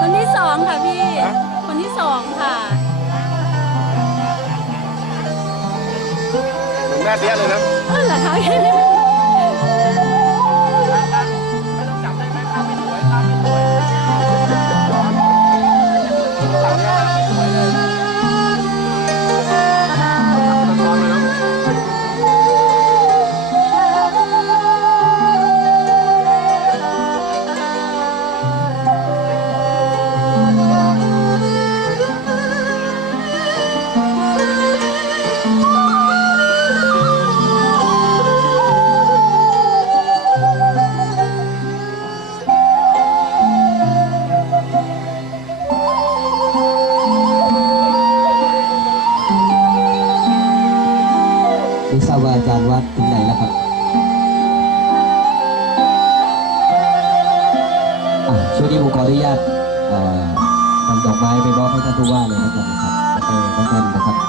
คนที่สองค่ะพี่ คนที่สองค่ะแม่เตี้ยเลยนะเออเหรอคะ ไม่ทราบว่าอาจารย์วัดถึงไหนแล้วครับช่วงนี้ผมขออนุญาตนำดอกไม้ไปมอบให้ท่านผู้ว่าเลยนะครับนะครับแล้วก็ท่านนะครับ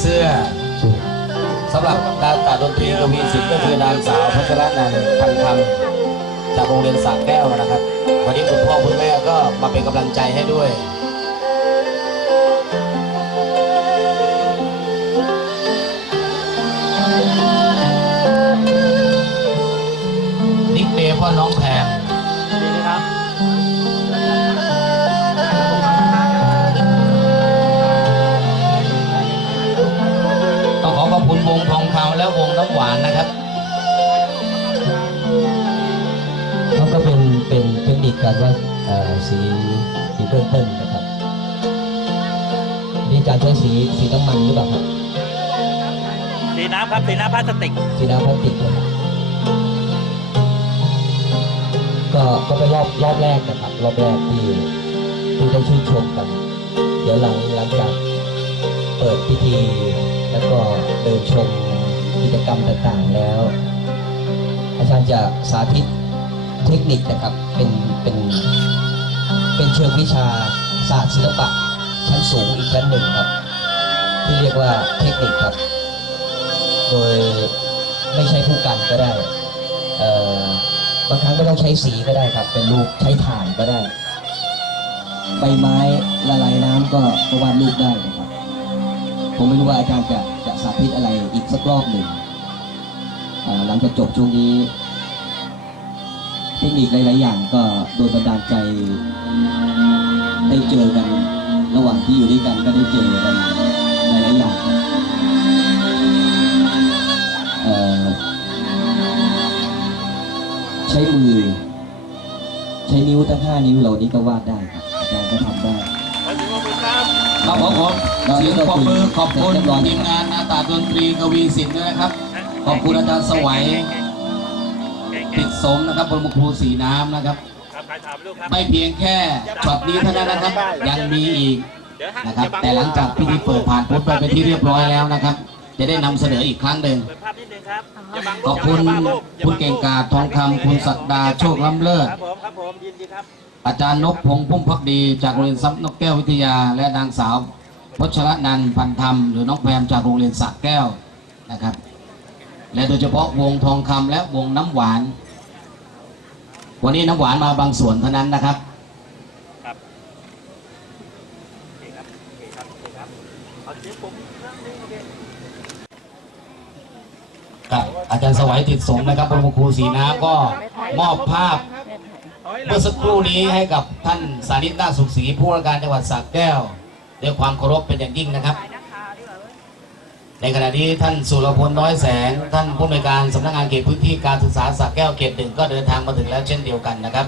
เสื้อสำหรับดารตาดนตรีก็มีสิทธิ์ก็คือนางสาวพัชรนันท์พันคำจากโรงเรียนสระแก้วนะครับ วันนี้คุณพ่อคุณแม่ก็มาเป็นกำลังใจให้ด้วย คุณวงทองคำและวงน้ำหวานนะครับเขาก็เป็นเป็นเทคนิคการว่าเอ่อสีสีเบื้องต้นนะครับนี่อาจารย์ใช้สีสีน้ำมันหรือเปล่าครับสีน้ำครับสีน้ำพลาสติกสีน้ำพลาสติกนะครับก็ก็เป็นรอบรอบแรกนะครับ รอบแรกที่ที่ได้ชื่นชมกัน เดี๋ยวหลังหลังจากเปิดพิธี แล้วก็เดินชมกิจกรรมต่างๆแล้ว อาจารย์จะสาธิตเทคนิคนะครับเป็นเป็นเป็นเชิงวิชาศาสตร์ศิลปะ ชั้นสูงอีกชั้นหนึ่งครับ ที่เรียกว่าเทคนิคครับ โดยไม่ใช้ผู้กันก็ได้บางครั้งก็ต้องใช้สีก็ได้ครับ เป็นรูปใช้ถ่านก็ได้ ใบไม้ละลายน้ำก็ก็วาดรูปได้ ผมไม่รู้ว่าอาจารย์จะจะสาธิตอะไรอีกสักรอบหนึ่งหลังจากจบช่วงนี้ เทคนิคหลายๆอย่างก็โดนบันดาลใจได้เจอกัน ระหว่างที่อยู่ด้วยกันก็ได้เจอกันหลายๆอย่างใช้มือ ใช้นิ้วทั้งห้านิ้วเรานี่ก็วาดได้ครับอาจารย์ก็ทำได้ ครับผมผมเสียงปรบมือขอบคุณทีมงานนาตาดนตรีกวีสิทธิ์ด้วยนะครับ ขอบคุณอาจารย์สวัยติดสมนะครับบนครูสีน้ำนะครับไม่เพียงแค่ช็อตนี้เท่านั้นนะครับ ยังมีอีกนะครับแต่หลังจากพิธีเปิดผ่านพ้นไปเป็นที่เรียบร้อยแล้วนะครับ จะได้นำเสนออีกครั้งหนึ่งเดภาพนิดนึงครับอย่าบังขอบคุณคุณเก่งกาจทองคำคุณศักดาโชคล้ำเลิศ ครับผมครับผมยินดีครับอาจารย์นพพงษ์พุ่มพักดีจากโรงเรียนซับนกแก้ววิทยา และนางสาวพชรนันท์พันธรรม หรือน้องแพมจากโรงเรียนสระแก้วนะครับ และโดยเฉพาะวงทองคำและวงน้ำหวาน วันนี้น้ำหวานมาบางส่วนเท่านั้นนะครับครับโอเคครับโอเคครับโอเคครับเอาเสียงผมอีกครั้งหนึงโอเคกับอาจารย์สวัยติดสงฆ์นะครับบรมครูศรีนาก็มอบภาพถอยหลัง เมื่อสักครู่นี้ให้กับท่านสานิตนาสุขศรีผู้ว่าการจังหวัดสระแก้วด้วยความเคารพเป็นอย่างยิ่งนะครับ ในขณะนี้ท่านสุรพลน้อยแสง ท่านผู้อำนวยการสำนักงานเขตพื้นที่การศึกษาสระแก้วเขตหนึ่งก็เดินทางมาถึงแล้วเช่นเดียวกันนะครับ